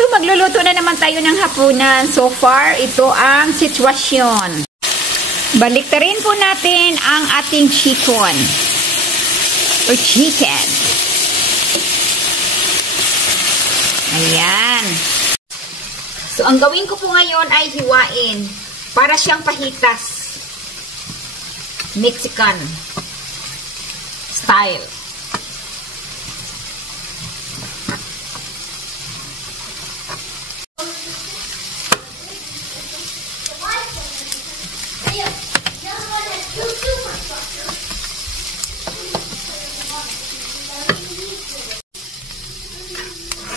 So, magluluto na naman tayo ng hapunan. So far, ito ang sitwasyon. Baliktarin po natin ang ating chicken. Or chicken. Ayan. So, ang gawin ko po ngayon ay hiwain. Para siyang pahitas. Mexican style.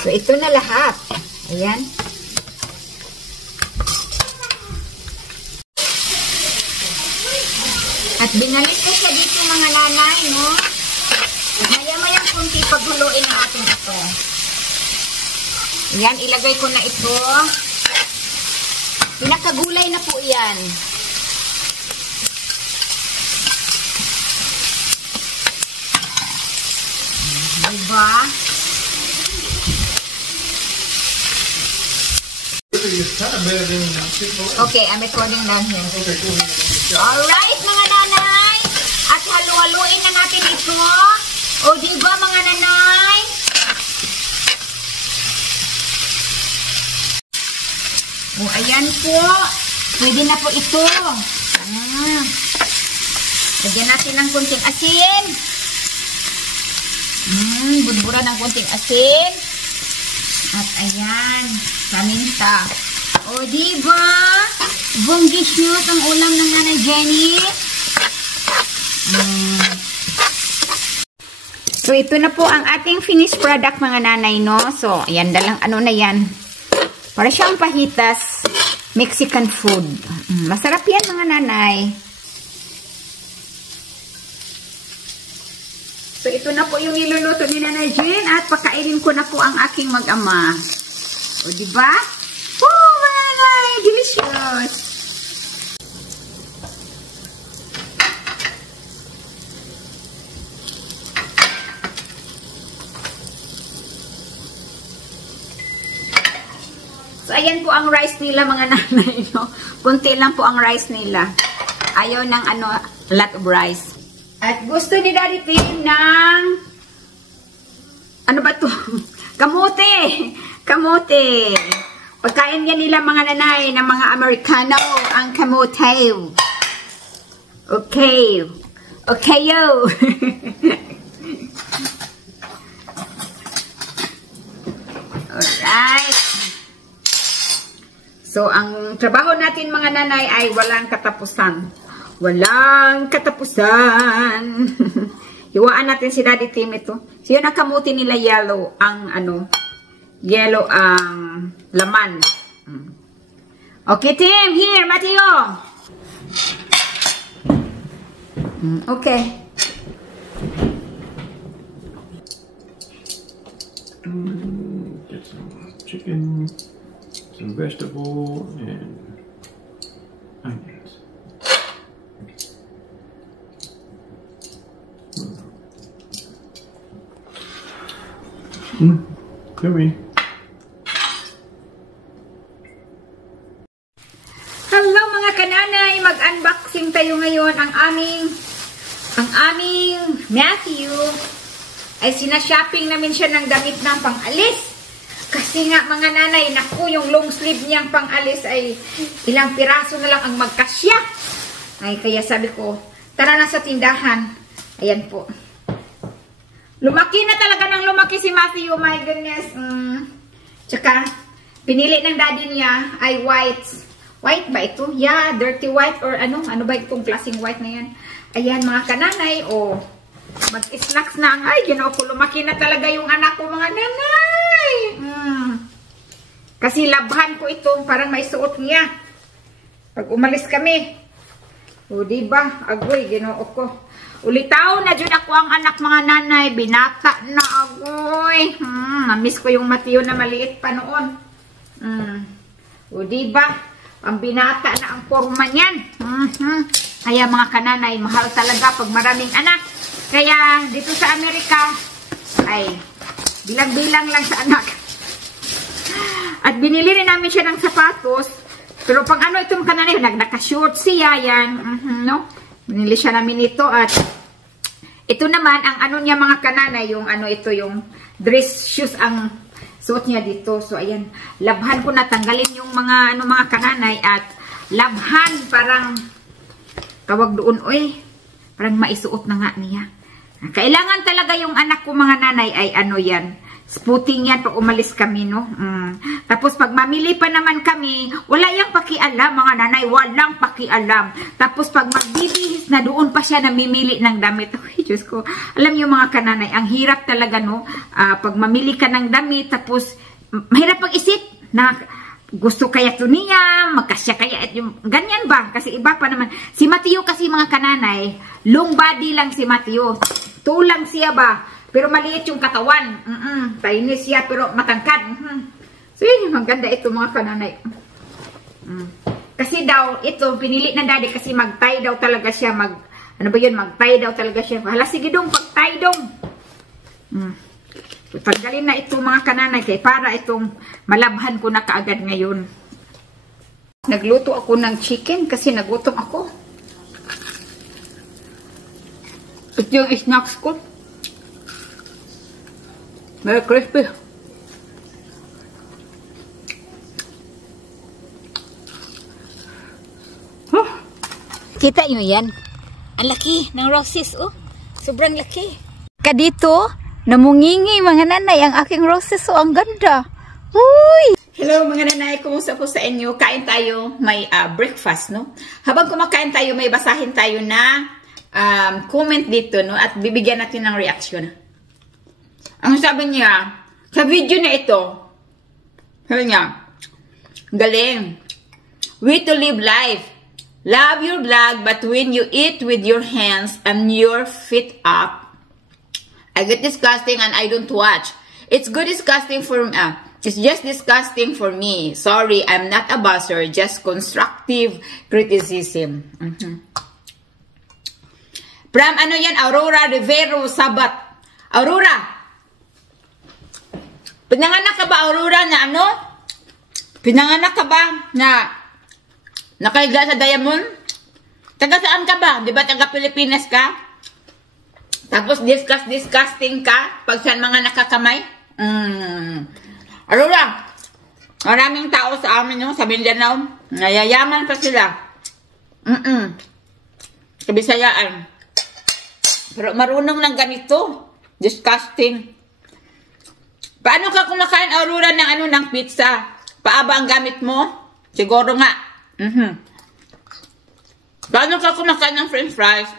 So, ito na lahat. Ayan. At binalik ko siya dito mga nanay, no? Maya-mayang kunti paghuluin ang ating ito. Ayan, ilagay ko na ito. Pinakagulay na po yan. Diba? Okay, I'm recording down here. Alright, mga nanay. At halu-haluin na natin ito. O, diba mga nanay? O, ayan po. Pwede na po ito. Lagyan natin ng kunting asin. Budbura ng kunting asin. At ayan, paminta. O, diba? Bunggis ang ulam ng Nanay Jenny. So, ito na po ang ating finished product, mga nanay, no? So, ayan, dalang ano na yan. Para siyang pahitas Mexican food. Masarap yan, mga nanay. So, ito na po yung niluluto ni Nanay Jen at pakainin ko na po ang aking mag-ama. O, diba? Oh, mga nanay! Delicious! So, ayan po ang rice nila, mga nanay, no? Kunti lang po ang rice nila. Ayaw ng lot of rice. At gusto ni Daddy Pim ng ano ba to? Kamote! Kamote! Pagkain yan nila, mga nanay, ng mga Amerikano, ang kamote. Okay. Okay, yo! Alright. So, ang trabaho natin, mga nanay, ay walang katapusan. Walang katapusan. Hiwaan natin si Daddy Tim ito. So, yun ang kamuti nila yellow. Ang yellow ang laman. Okay, Tim. Here, Mateo. Okay. Get some chicken, some vegetable, and onions. Yummy. Hello mga kananay, mag-unboxing tayo ngayon. Ang aming Matthew ay sinashopping namin siya ng damit ng pang-alis. Kasi nga mga nanay, naku, yung long sleeve niyang pang-alis ay ilang piraso na lang ang magkasya. Ay kaya sabi ko, tara na sa tindahan. Ayan po. Lumaki na talaga ng lumaki si Matthew, my goodness. Tsaka, pinili ng daddy niya ay white. White ba ito? Yeah, dirty white or ano ba itong klaseng white na yan? Ayan, mga kananay, mag-snacks na ang, ay, Ginoo ko, lumaki na talaga yung anak ko, mga nanay. Kasi labhan ko ito, parang may suot niya. Pag umalis kami. O, diba? Agoy, Ginoo ko. Ulitaw na dyan ako ang anak, mga nanay. Binata na agoy. Namiss ko yung Mateo na maliit pa noon. O diba? Ang binata na ang forma niyan. Kaya mga kananay, mahal talaga pag maraming anak. Kaya dito sa Amerika, ay bilang-bilang lang sa anak. At binili rin namin siya ng sapatos. Pero pang ano itong kananay, naka-short siya yan. No? Binili siya namin ito at ito naman, ang ano niya mga kananay, yung ano ito, yung dress shoes ang suot niya dito. So ayan, labhan ko na tanggalin yung mga ano mga kananay at labhan parang tawag doon, parang maisuot na nga niya. Kailangan talaga yung anak ko mga nanay ay ano yan, spooting yan pag umalis kami, no? Tapos pag mamili pa naman kami, wala yang pakialam mga nanay, walang pakialam. Tapos pag magbibihis na, doon pa siya namimili ng damit. Ay, Diyos ko. Alam niyo mga kananay, ang hirap talaga, no? Pag mamili ka ng damit, tapos mahirap pag-isip na gusto kaya ito niya, magkasya kaya yung ganyan ba? Kasi iba pa naman. Si Mateo kasi mga kananay, long body lang si Mateo. Tulang siya ba? Pero maliit yung katawan. Tiny siya pero matangkad. So yun yung maganda ito mga kananay. Kasi daw, ito, pinili ng daddy kasi mag-tie daw talaga siya. Ano ba yun? Mag-tie daw talaga siya. Hala, sige dong, pag-tie dong. Tanggalin na ito mga kananay kay para itong malabhan ko na kaagad ngayon. Nagluto ako ng chicken kasi nagutom ako. Ito yung snacks ko. Very crispy. Kita nyo yan? Ang laki ng roses, Sobrang laki. Kadito, namungingi mga nanay ang aking roses, ang ganda. Uy! Hello mga nanay, kumusta po sa inyo? Kain tayo, may breakfast, no? Habang kumakain tayo, may basahin tayo na comment dito, no? At bibigyan natin ng reaction. Ang sabi niya, sa video na ito, sabi niya, galing. Way to live life. Love your vlog, but when you eat with your hands and your feet up, I get disgusting and I don't watch. It's good disgusting for it's just disgusting for me. Sorry, I'm not a buzzer, just constructive criticism. From ano yan, Aurora Rivero Sabat. Aurora, pinanganak ka ba, Aurora, na ano? Pinanganak ka ba na nakahiga sa Diamond? Taga saan ka ba? Di ba taga Pilipinas ka? Tapos disgusting ka pag saan mga nakakamay? Aurora, maraming tao sa amin, no? Sa Mindanao, nayayaman pa sila. Sa Bisayaan. Pero marunong ng ganito. Disgusting. Paano ka kumakain, Aurora, ng ano, ng pizza? Paaba ang gamit mo? Siguro nga. Paano ka kumakain ng french fries?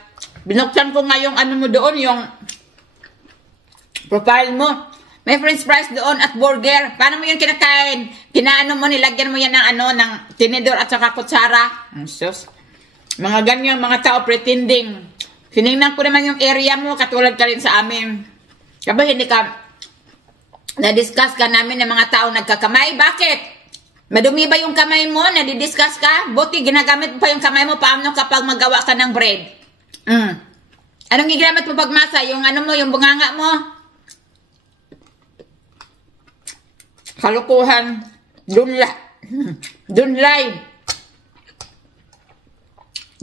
Binuksan ko nga yung ano mo doon, yung profile mo. May french fries doon at burger. Paano mo yung kinakain? Kinaano mo, nilagyan mo yan ng ano, ng tinidor at saka kutsara. Sus. Mga ganyan, mga tao pretending. Sinignan ko naman yung area mo, katulad ka rin sa amin. Kapag hindi ka na-discuss ka namin ng mga tao nagkakamay, bakit? Madumi ba yung kamay mo? Nadidiscuss ka? Buti ginagamit mo pa yung kamay mo. Paano kapag magawa ka ng bread? Anong gigamit mo pagmasa? Yung ano mo, yung bunganga mo? Kalukuhan. Dunlay.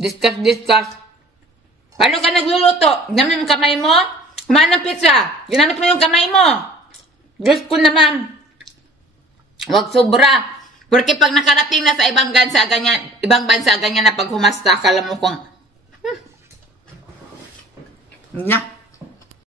Discuss. Paano ka nagluluto? Ginamit mo yung kamay mo? Kumain ng pizza. Ginamit mo yung kamay mo. Diyos ko naman. Huwag sobra. Porque pag nakarating na sa ibang bansa ganyan na paghumasta, akala mo kung